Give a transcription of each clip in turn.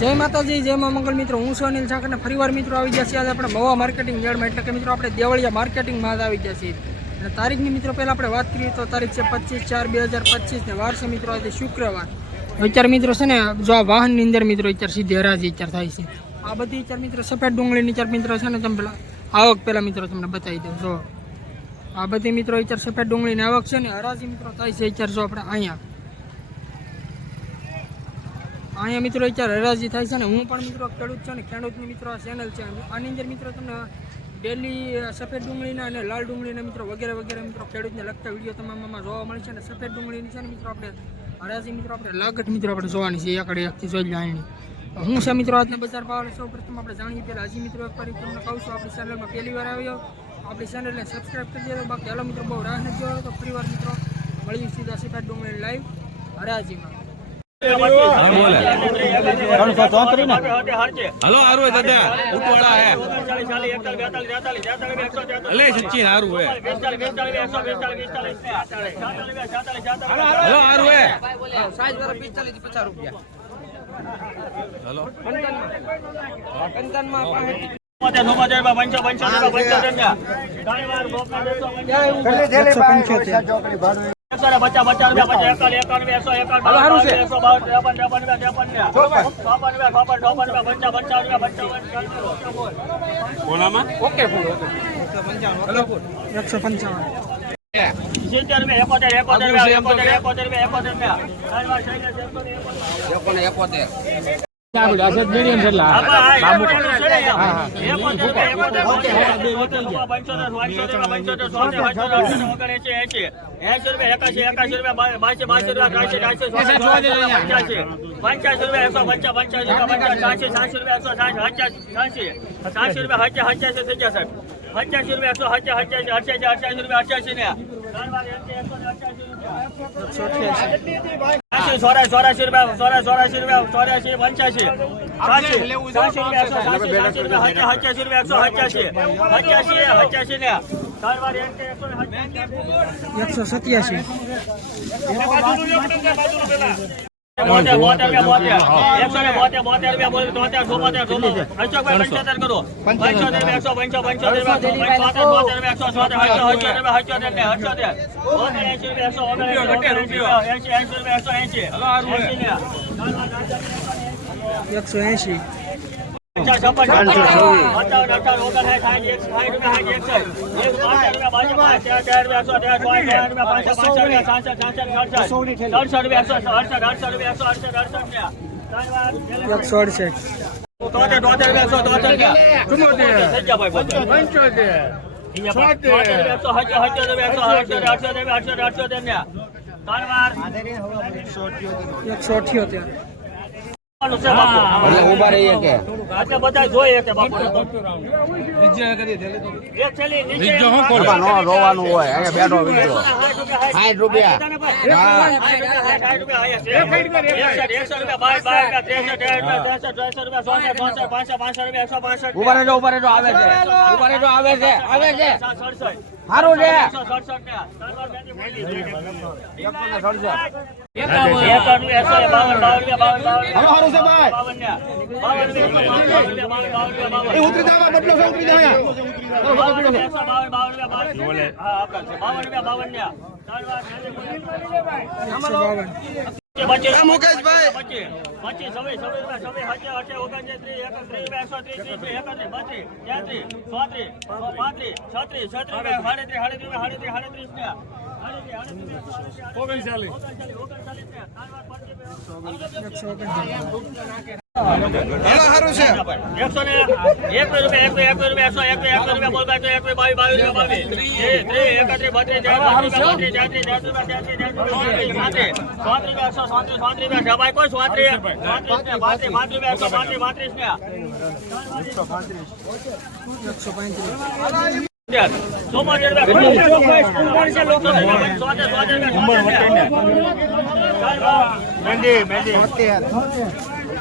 જય માતાજી, જય મા મંગલ મિત્રો. હું સુનિલ અને ફરીવાર મિત્રો આવી ગયા આજે આપણે મવા માર્કેટિંગ યાર્ડમાં એટલે કે મિત્રો, આપણે દેવળિયા માર્કેટિંગમાં જ આવી ગયા છીએ. અને તારીખની મિત્રો, પહેલાં આપણે વાત કરીએ તો તારીખ છે પચીસ ચાર બે હજાર પચીસને વાર છે મિત્રો, આજે શુક્રવાર. અત્યારે મિત્રો છે ને, જો આ વાહનની અંદર મિત્રો, અત્યારે સીધી હરાજી અત્યારે થાય છે. આ બધી અત્યારે મિત્રો સફેદ ડુંગળીની અત્યારે મિત્રો છે ને, તમે પેલા આવક પહેલાં મિત્રો તમને બતાવી દઉં. જો આ બધી મિત્રો અત્યારે સફેદ ડુંગળીની આવક છે ને, હરાજી મિત્રો થાય છે અત્યારે જો આપણે અહીંયા. અહીંયા મિત્રો અત્યારે હરાજી થાય છે ને હું પણ મિત્રો ખેડૂત છું ને ખેડૂતની મિત્રો ચેનલ છે. આની અંદર મિત્રો તમને ડેલી સફેદ ડુંગળીના અને લાલ ડુંગળીના મિત્રો વગેરે વગેરે મિત્રો ખેડૂતને લગતા વીડિયો તમામમાં જોવા મળે છે અને સફેદ ડુંગળીની છે ને મિત્રો આપણે હરાજી મિત્રો આપણે લાગટ મિત્રો આપણે જોવાની છે. એકડે એકથી જોઈ જાણની હું છે મિત્રો આજના બજાર ભાવ સૌ પ્રથમ આપણે જાણીએ પહેલાં હજી મિત્રો એક ફરી તમને કહું છું, આપણી ચેનલમાં પહેલી વાર આવ્યો. આપણી ચેનલને સબસ્ક્રાઈબ કરી દેજો. બાકી હાલો મિત્રો બહુ રાહ નથી જોયો તો ફરી મિત્રો મળીએ સીધા સફેદ ડુંગળી લાઈવ હરાજીમાં. હલો હારું હે દાદા. ઉટવાળા હે. અલે સચિન હારું હે. હલો હારું હે. હલો. એકસો પંચોતેર એકસો પંચાવન પંચ્યાસી રૂપિયા એકસો હચ્યા હચ્યાસી અઠ્યાસી અઠ્યાસી રૂપિયા અઠ્યાસી અઠ્યાસી એસી ચોરાસી ચોરાસી રૂપિયા ચોરાસી ચોરાસી રૂપિયા પંચ્યાસી રૂપિયા એકસો સાસી સાસી રૂપિયા રૂપિયા એકસો એંસી, સત્યાસી બોતેર, બોતેર રૂપિયા. એકસો ને બોતેર, બોતેર રૂપિયા, રૂપિયા, એકસો પંચો, પંચોતેર રૂપિયા, પંચોતેર, રૂપિયા, એકસો છોતેર, અઠ્યો, અઠ્યોતેર રૂપિયા, અઠ્યોતેર ને. એકસો ઓગણએંસી રૂપિયા, એંસી રૂપિયા, ને. સાઠ, એક, સાઠ રૂપિયા, એકસો એકસો અડસઠ, અડસઠ રૂપિયા, એકસો અડસઠ, અડસઠ રૂપિયા. ત્રણ વાર. એકસો અડસઠ તોતેર, તોતેર એકસો તોતેર. ત્રણ વાર. એકસો અઠ્યોતેર બધા જોઈએ કે બાપુ એક થેલી નીચે બીજો હું ખોલ? રોવાનું હોય અહીંયા બેઠો વીડિયો સાઠ રૂપિયા. ઊભા રહેજો ઊભા રહેજો આવે છે ઊભા રહેજો આવે છે આવે છે સારું છે બાવન છે ભાઈ. ઉતરી જવા બદલો છે ઉતરી બાવન રૂપિયા બાવન મુકેશભાઈ. પચીસ છવ્વીસ છવ્વીસ છવ્વીસ હજાર અઠ્યાવીસ ઓગણત્રીસ ત્રીસ એકત્રીસ રૂપિયા ત્રીસ ત્રીસ એકત્રીસ બત્રીસ તેત્રીસ ચોત્રીસ પાંત્રીસ છત્રીસ છત્રીસ સાડત્રીસ સાડત્રીસ સાડત્રીસ સાડત્રીસ ઓગણચાલીસ. ઓગણચાલીસ ને એકસો એકસો ને એક રૂપિયા એક એક રૂપિયા એકસો એક એક રૂપિયા બોલ બાય એક બાવીસ બાવીસ રૂપિયા બાવીસ ત્રીસ ત્રીસ એકત્રીસ બત્રીસ તેત્રીસ રૂપિયા તેત્રીસ તેત્રીસ પાંત્રીસ પાંત્રીસ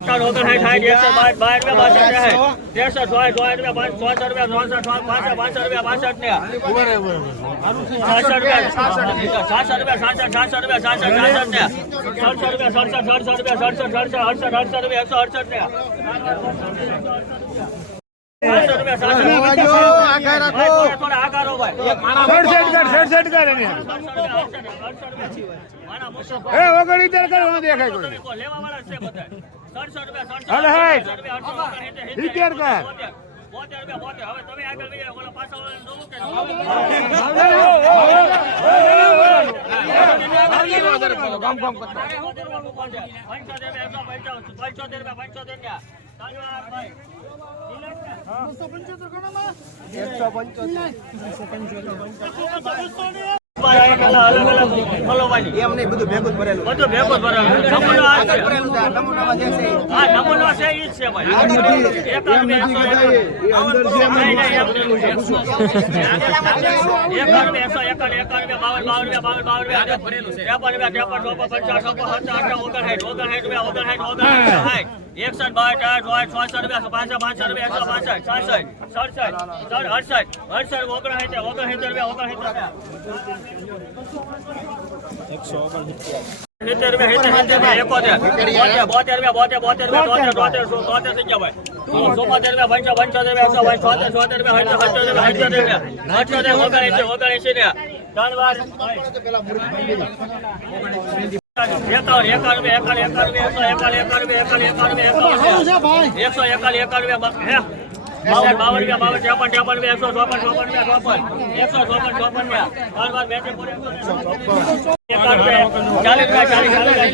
બાસઠ સાઠ ત્રેસઠ સોળ સોળ રૂપિયા પાંચ ચોસઠ રૂપિયા ચોસઠ સોળ પાસઠ પાસઠ રૂપિયા બાસઠ ને સાસઠ રૂપિયા સાસઠ રૂપિયા સાસઠ સાસઠ રૂપિયા સાસઠ સાસઠ ને સડસઠ રૂપિયા સડસઠ સડસઠ રૂપિયા સડસઠ સડસઠ અડસઠ અડસઠ રૂપિયા એકસો અડસઠ ને સાસઠ રૂપિયા સાસઠ થોડા થોડા આગળ રહો ભાઈ એ વગર ઈધર કરો ન દેખાય સિત્તેર કર. બોતેર રૂપિયા એમને બધું ભેગું ભરેલું. બધું ભેગું ભરેલું. ભરેલું છે. નમૂનામાં જે છે હા નમૂનો છે ઈ જ છે ભાઈ. એક આદમી અંદર જે એક આદમી 100 એકડ એકડ 52 52 52 52 52 53 54 55 55 59 59 59 59 59 એકસઠ, બાસઠ, આઠ, ચોસઠ, ચોસઠ રૂપિયા, પાંસઠ, પાંચસો રૂપિયા, એકસો પાંસઠ, છાસઠ, સડસઠ, સડ- અડસઠ, અડસઠ, ઓગણસાઠ, ઓગણસાઠ રૂપિયા, ઓગણસાઠ રૂપિયા. સિત્તેર રૂપિયા, સિત્તેર, રૂપિયા, એકોતેર, બોતેર, રૂપિયા, બોતેર, બોતેર રૂપિયા, તોતેર, તોતેર, તોતેર થઈ ગયા ભાઈ. ચોપોતેર રૂપિયા, પંચો- પંચોતેર રૂપિયા, એકસો છોતેર, છોતેર રૂપિયા, અઠ્યોતેર, અઠ્યોતેર રૂપિયા, અઠ્યોતર રૂપિયા, અઠ્યોતેર, ઓગણએંસી, ઓગણએંસી ને ત્રણ વાર એકસો એકાલ એકાનવે? બાવન, બાવન રૂપિયા, બાવન, ત્રેપન, ત્રેપન રૂપિયા, એકસો ચોપન, ચોપન રૂપિયા, ચોપન. એકસો ચોપન, ચોપન રૂપિયા, ચાલીસ રૂપિયા, ચાલીસ,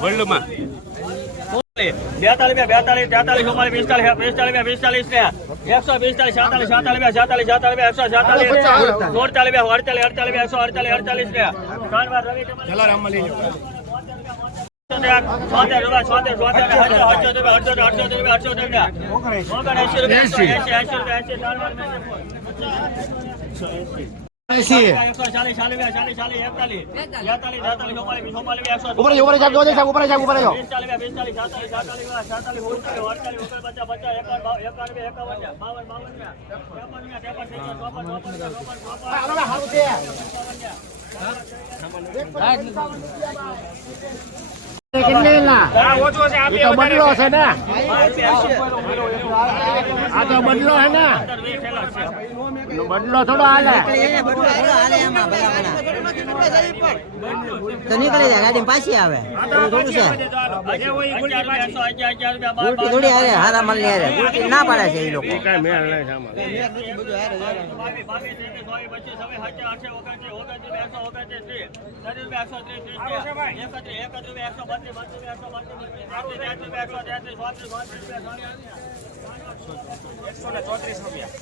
વર્લ્ડમાં બેતાલીસ બેતાલીસ તેતાલીસ ચુમ્માલીસ પિસ્તાલીસ પિસ્તાલીસ પિસ્તાલીસ ને એકસો પિસ્તાલીસ સાતાલીસ સાતાલીસ સાતાલીસ સાતાલીસ એકસો સાતાલીસ સુડતાલીસ અડતાલીસ અડતાલીસ એકસો અડતાલીસ અડતાલીસ ને ત્રણ વાર રવિ છોતેર છોતેર અડસો રૂપિયા ઉપર ઉપર જાઓ, જો દેખાય, ઉપર જાઓ, ઉપર જાઓ. પિસ્તાલીસ બદલો છે ને. આ તો બદલો છે ને. બદલો થોડો હાલે. તો નીકળી જાય ગાડી પાછી આવે. થોડું છે. થોડી હારે હારા માલની હારે ના પાડે છે એ લોકો. કઈ મેળ નહીં એકસો ચોત્રીસ રૂપિયા.